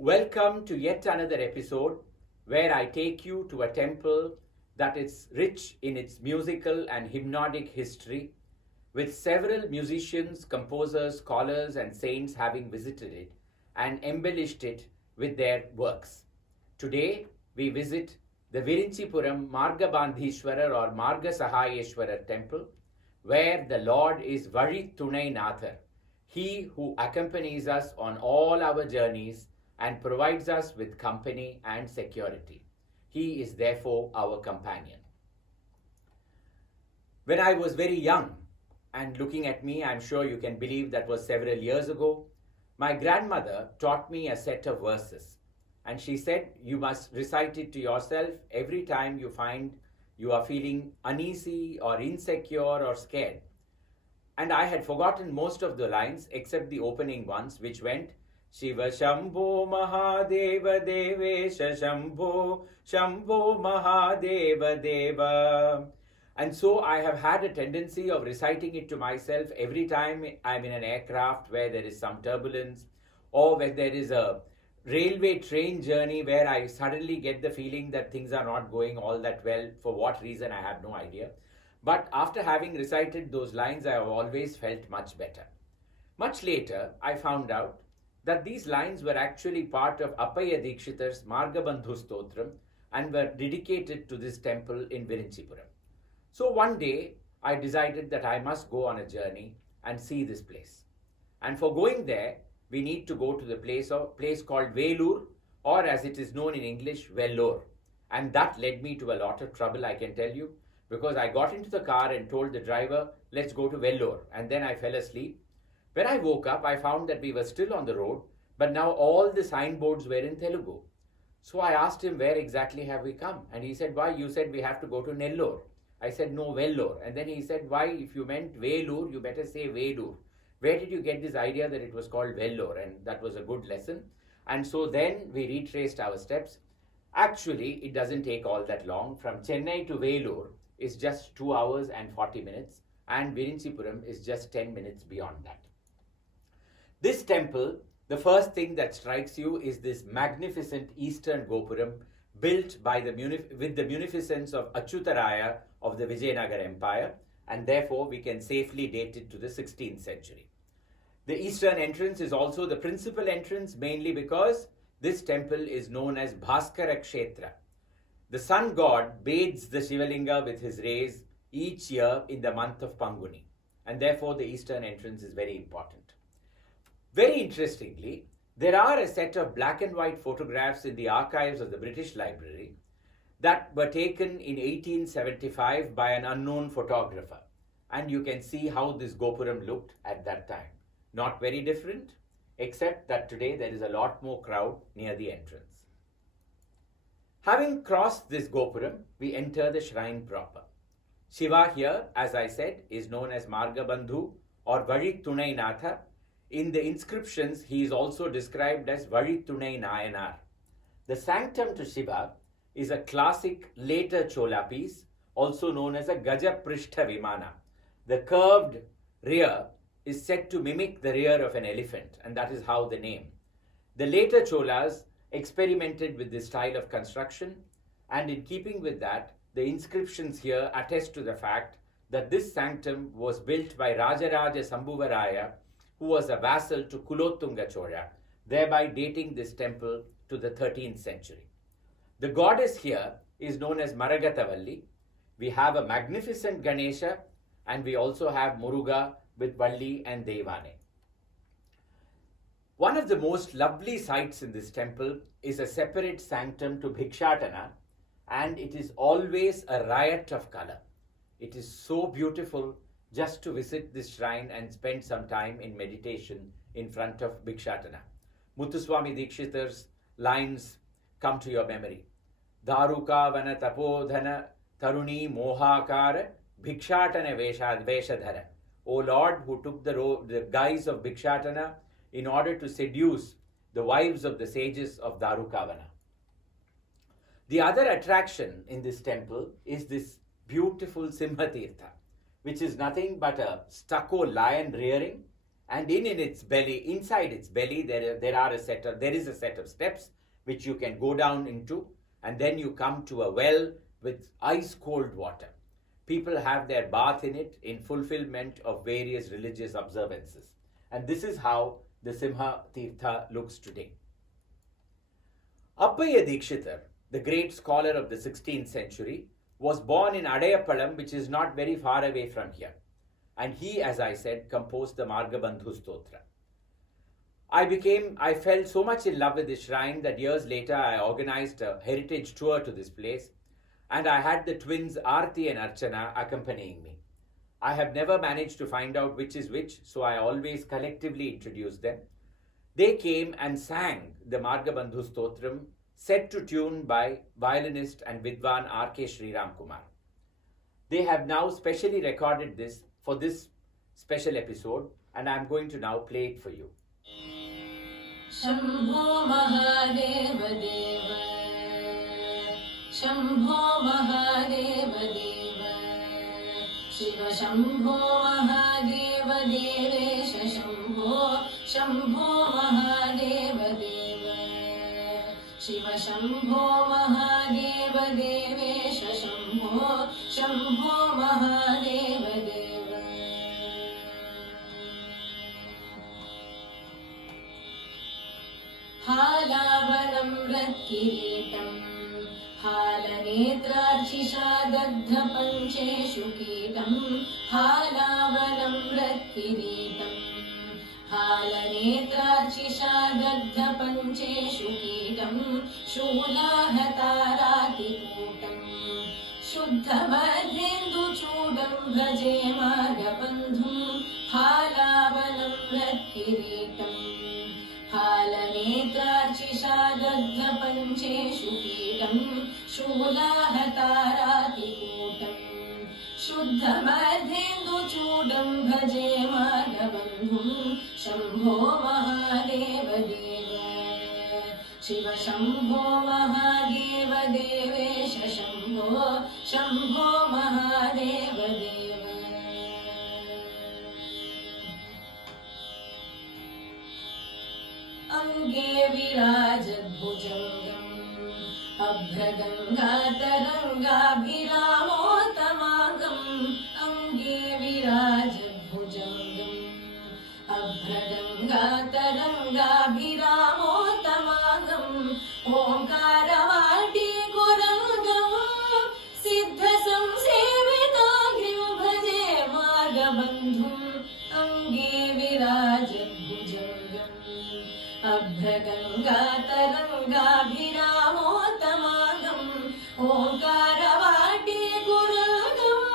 Welcome to yet another episode where I take you to a temple that is rich in its musical and hymnodic history, with several musicians, composers, scholars, and saints having visited it and embellished it with their works. Today, we visit the Virinchipuram Margasahayeswarar or Margasahayeswarar Temple, where the Lord is Varithunainathar, he who accompanies us on all our journeys and provides us with company and security. He is therefore our companion. When I was very young, and looking at me, I'm sure you can believe that was several years ago, my grandmother taught me a set of verses. And she said, you must recite it to yourself every time you find you are feeling uneasy or insecure or scared. And I had forgotten most of the lines except the opening ones, which went, Shiva Shambho Mahadeva Devesha Shambho Shambho Mahadeva Deva. And so I have had a tendency of reciting it to myself every time I'm in an aircraft where there is some turbulence, or when there is a railway train journey where I suddenly get the feeling that things are not going all that well. For what reason, I have no idea. But after having recited those lines, I have always felt much better. Much later, I found out that these lines were actually part of Appaya Dikshitar's Margabandhu Stotram and were dedicated to this temple in Virinchipuram. So one day, I decided that I must go on a journey and see this place. And for going there, we need to go to the place called Velur, or as it is known in English, Vellore. And that led me to a lot of trouble, I can tell you, because I got into the car and told the driver, let's go to Vellore. And then I fell asleep. When I woke up, I found that we were still on the road, but now all the signboards were in Telugu. So I asked him, where exactly have we come? And he said, why, you said we have to go to Nellore. I said, no, Vellore. And then he said, why, if you meant Velur, you better say Velur. Where did you get this idea that it was called Vellore? And that was a good lesson. And so then we retraced our steps. Actually, it doesn't take all that long. From Chennai to Velur is just 2 hours and 40 minutes. And Virinchipuram is just 10 minutes beyond that. This temple, the first thing that strikes you is this magnificent eastern Gopuram built with the munificence of Achyutaraya of the Vijayanagar Empire, and therefore we can safely date it to the 16th century. The eastern entrance is also the principal entrance, mainly because this temple is known as Bhaskara Kshetra. The sun god bathes the Shivalinga with his rays each year in the month of Panguni, and therefore the eastern entrance is very important. Very interestingly, there are a set of black and white photographs in the archives of the British Library that were taken in 1875 by an unknown photographer. And you can see how this Gopuram looked at that time. Not very different, except that today there is a lot more crowd near the entrance. Having crossed this Gopuram, we enter the shrine proper. Shiva here, as I said, is known as Margabandhu or Varithunainatha. In the inscriptions, he is also described as Varithunainayanar. The sanctum to Shiva is a classic later Chola piece, also known as a Gaja Prishta Vimana. The curved rear is said to mimic the rear of an elephant, and that is how the name. The later Cholas experimented with this style of construction, and in keeping with that, the inscriptions here attest to the fact that this sanctum was built by Rajaraja Sambhuvaraya, who was a vassal to Kulottunga Chola, thereby dating this temple to the 13th century. The goddess here is known as Maragatavalli. We have a magnificent Ganesha, and we also have Muruga with Valli and Devane. One of the most lovely sights in this temple is a separate sanctum to Bhikshatana, and it is always a riot of color. It is so beautiful just to visit this shrine and spend some time in meditation in front of Bhikshatana. Muthuswami Dikshitar's lines come to your memory. Dharuka vana tapodhana taruni mohakara Bhikshatana veshadhara. O Lord, who took the guise of Bhikshatana in order to seduce the wives of the sages of Darukavana. The other attraction in this temple is this beautiful Simhatirtha, which is nothing but a stucco lion rearing And in its belly, inside its belly, there is a set of steps which you can go down into, and then you come to a well with ice cold water. People have their bath in it in fulfillment of various religious observances. And this is how the Simha Tirtha looks today. Appaya Dikshitar, the great scholar of the 16th century, was born in Adayappalam, which is not very far away from here. And he, as I said, composed the Margabandhu Stotra. I fell so much in love with this shrine that years later I organized a heritage tour to this place, and I had the twins Aarthi and Archana accompanying me. I have never managed to find out which is which, so I always collectively introduce them. They came and sang the Margabandhu Stotram, set to tune by violinist and Vidwan R.K. Sriram Kumar. They have now specially recorded this for this special episode, and I am going to now play it for you. Shambho Mahadeva Deva, Shambho Mahadeva Deva, Shiva Shambho Mahadeva Devesha Shambho, Shambho Mahadeva Deva, Shiva Shambho Mahadeva Devesha Shambho, Shambho Mahadeva Deva. हालावनं रत्किरीटं हालनेत्रार्चिषादग्धपञ्चेषु कीटं हालावनं रत्किरीटं हालनेत्रार्चिषादग्धपञ्चेषु कीटं शूलाहतारातिकूटं शुद्धमध्येन्दुचूडं भजे मार्गबन्धुं हालावनं रत्किरीटं हालनेत्रार्चिषादग्धपञ्चेषु कीटं शूलाहतारातिकूटं शुद्धमध्येन्दुचूडं भजे मार्गबन्धुं शम्भो महादेव देव शिव शम्भो महादेव देवेश शम्भो शम्भो महादेव देव अंगे विराजद्भुजङ्गम् अभ्रगङ्गातरङ्गाभिरामोत्तमाङ्गम् अंगे विराजद्भुजङ्गम् अभ्रगङ्गातरङ्गाभिरामोत्तमाङ्गम् ओङ्कारवाटीकुरङ्गम् सिद्धसंसेविताग्र्यं भजे मार्गबन्धुम् अंगे विराजद्भुजङ्गम् अभ्रगङ्गातरङ्गाभिरामोत्तमाङ्गम् ओङ्कारवाटीकुरङ्गम्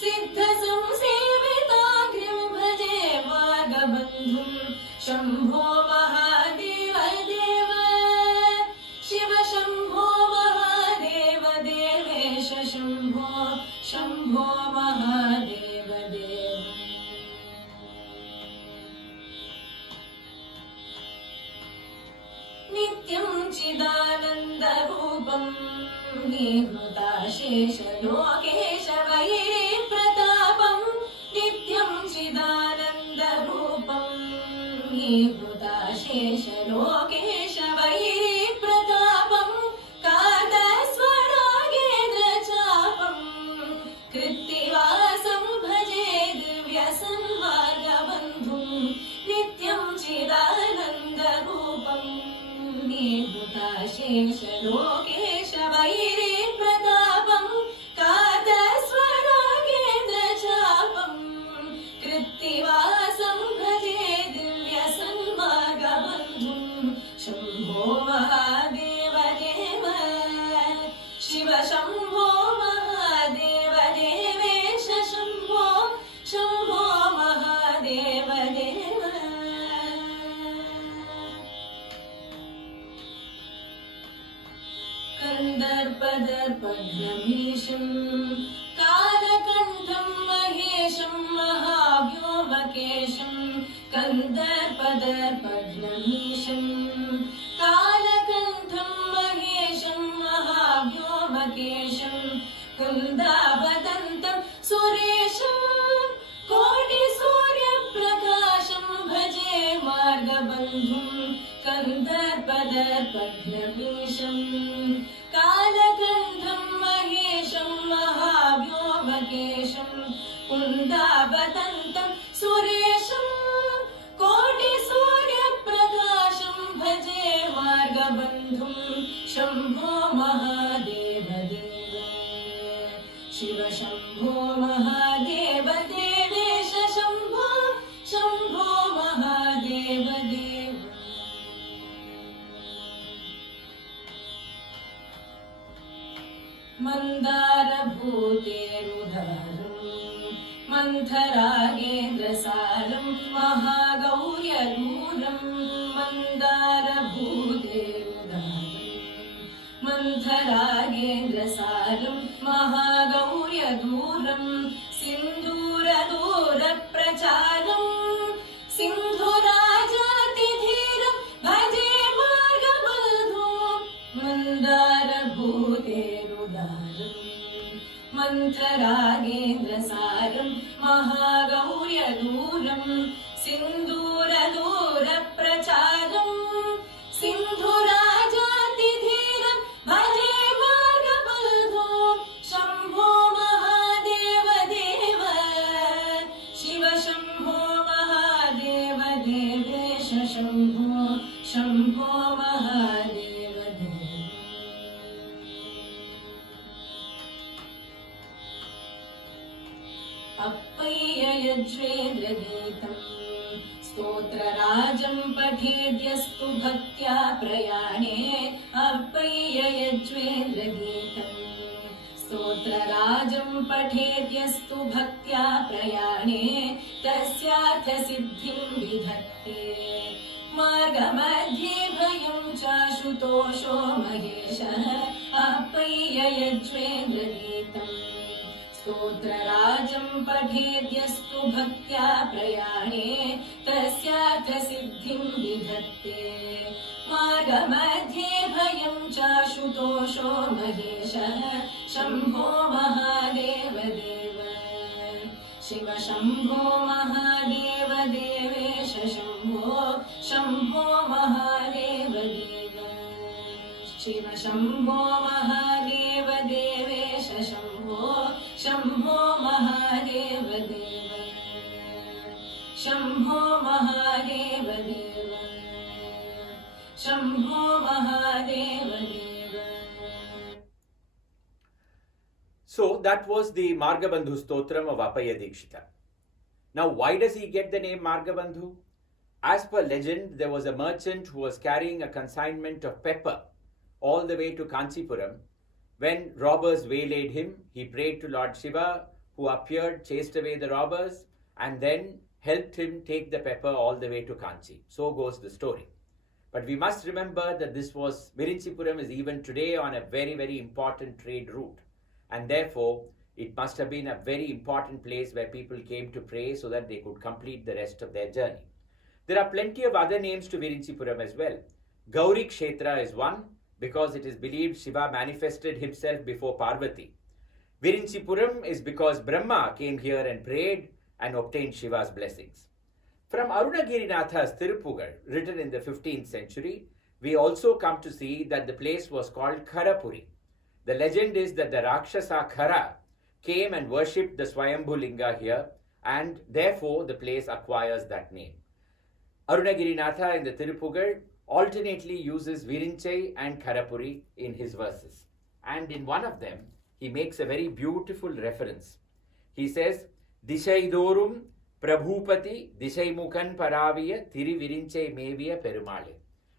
सिद्धसंसेविताग्र्यं भजे मार्गबन्धुं शम्भो महादेव देव शिव शम्भो महादेव देवेश शम्भो शम्भो महादेव देव नित्यं चिदानन्दरूपं निहृताशेषलोकेश वैरिप्रतापं नित्यं चिदानन्दरूपं निहृताशेषलोकेश वैरिप्रतापं कादस्वरागेन्द्रचापं कृत्तिवासं भजे दिव्यसन्मार्गबन्धुं नित्यं चिदानन्दरूपं निहृताशेषलोकेश वैरिप्रतापं कादस्वरागेन्द्रचापं कृत्तिवासं भजे दिव्यसन्मार्गबन्धुं शम्भो महादेव देव शिव शम्भो महादेव देवेश शम्भो शम्भो महादेव देव कन्दर्पदर्पघ्नमीशं कालकण्ठं महेशं महाव्योमकेशं कन्दर्पदर्पघ्नमीशं कालकण्ठं महेशं महाव्योमकेशं कुन्दावदन्तं सुरेशं कोटिसूर्यप्रकाशं कन्दर्पदर्पघ्नमीशम् कालकण्ठं महेशं महाव्योमकेशं कुन्दावदन्तं सुरेशं कोटिसूर्यप्रकाशं भजे मार्गबन्धुं शम्भो महादेव देव शिव शम्भो महादेव देवेश शम्भो शम्भो महादेव देव मन्दारभूतेरुदारम् मन्थरागेन्द्रसारं महागौर्यदूरं मन्दारभूतेरुदारम् मन्थरागेन्द्रसारं महागौर्यदूरं सिन्दूरदूरप्रचारं सिन्धुराजातिधीरं भजे मार्गबन्धुं मन्दारभूतेरुदारम् मन्थरागेन्द्रसारं महागौर्यदूरं सिन्दूरदूरप्रचारं सिन्धुराजातिधीरं भजे मार्गबन्धुं शम्भो महादेव देव शिव शम्भो महादेव देवेश शम्भो शम्भो महादेव देव अप्पय्य यज्वेन्द्रगीतम् स्तोत्रराजं पठेद्यस्तु भक्त्या प्रयाणे अप्पय्य यज्वेन्द्रगीतम् स्तोत्रराजं पठेद्यस्तु भक्त्या प्रयाणे तस्यार्थसिद्धिं विधत्ते मार्गमध्ये भयं चाशुतोषो महेशः अप्पय्य यज्वेन्द्रगीतम् स्तोत्रराजं पठेद्यस्तु भक्त्या प्रयाणे तस्यार्थसिद्धिं विधत्ते मार्गमध्ये भयं चाशुतोषो महेशः शम्भो महादेव देव शिव शम्भो महादेव देवेश शम्भो शम्भो महादेव देव शिव शम्भो महादेव देवेश शम्भो शम्भो महादेव देव शम्भो महादेव देव शम्भो महादेव देव. So that was the Margabandhu Stotram of Appaya Dikshita. Now why does he get the name Margabandhu? As per legend, there was a merchant who was carrying a consignment of pepper all the way to Kanchipuram. When robbers waylaid him, he prayed to Lord Shiva, who appeared, chased away the robbers, and then helped him take the pepper all the way to Kanchi. So goes the story. But we must remember that Virinchipuram is even today on a very, very important trade route. And therefore, it must have been a very important place where people came to pray so that they could complete the rest of their journey. There are plenty of other names to Virinchipuram as well. Gauri Kshetra is one, because it is believed Shiva manifested himself before Parvati. Virinchipuram is because Brahma came here and prayed and obtained Shiva's blessings. From Arunagirinatha's Tirupugal, written in the 15th century, we also come to see that the place was called Kharapuri. The legend is that the Rakshasa Khara came and worshipped the Swayambhu Linga here, and therefore the place acquires that name. Arunagirinatha in the Tirupugal alternately uses Virinchai and Kharapuri in his verses. And in one of them, he makes a very beautiful reference. He says, Dishaidorum Prabhupati Dishaimukan Paraviya Thiri Virinchai Meviya Perumale.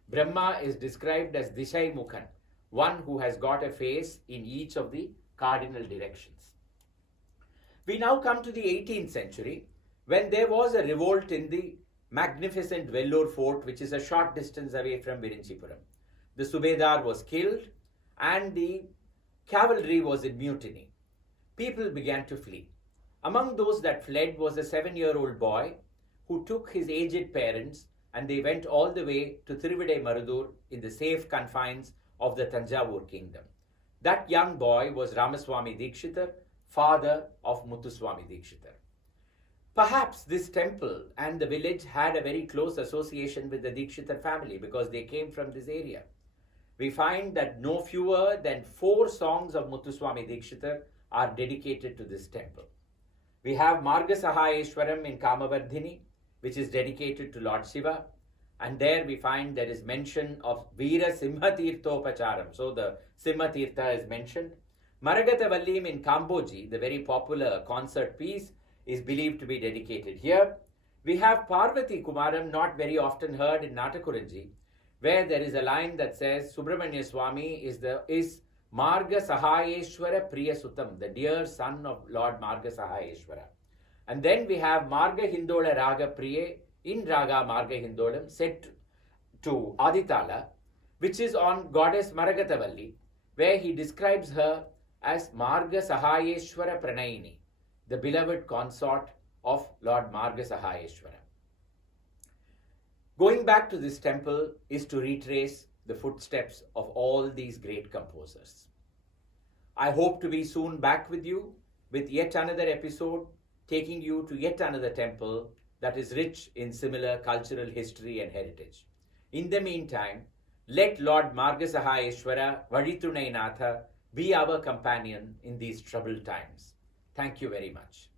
Brahma is described as Dishaimukan, one who has got a face in each of the cardinal directions. We now come to the 18th century, when there was a revolt in the magnificent Vellore fort, which is a short distance away from Virinchipuram. The Subedar was killed and the cavalry was in mutiny. People began to flee. Among those that fled was a 7-year-old boy who took his aged parents and they went all the way to Thiruvidai Marudur in the safe confines of the Tanjavur kingdom. That young boy was Ramaswamy Dikshitar, father of Muthuswamy Dikshitar. Perhaps this temple and the village had a very close association with the Dikshitar family because they came from this area. We find that no fewer than 4 songs of Muthuswami Dikshitar are dedicated to this temple. We have Margasahayeswarar in Kamavardhini, which is dedicated to Lord Shiva. And there we find there is mention of Veera Simhatirthopacharam. So the Simhatirtha is mentioned. Maragatavallim in Kamboji, the very popular concert piece, is believed to be dedicated here. We have Parvati Kumaram, not very often heard in Natakuranji, where there is a line that says Subramanya Swami is Margasahayeswara Priyasutam, the dear son of Lord Margasahayeswara. And then we have Marga Hindola Raga Priye in Raga Marga Hindolam set to Aditala, which is on goddess Maragatavalli, where he describes her as Margasahayeswara Pranayini, the beloved consort of Lord Margasahayeswara. Going back to this temple is to retrace the footsteps of all these great composers. I hope to be soon back with you with yet another episode taking you to yet another temple that is rich in similar cultural history and heritage. In the meantime, let Lord Margasahayeswara Vaditunainatha be our companion in these troubled times. Thank you very much.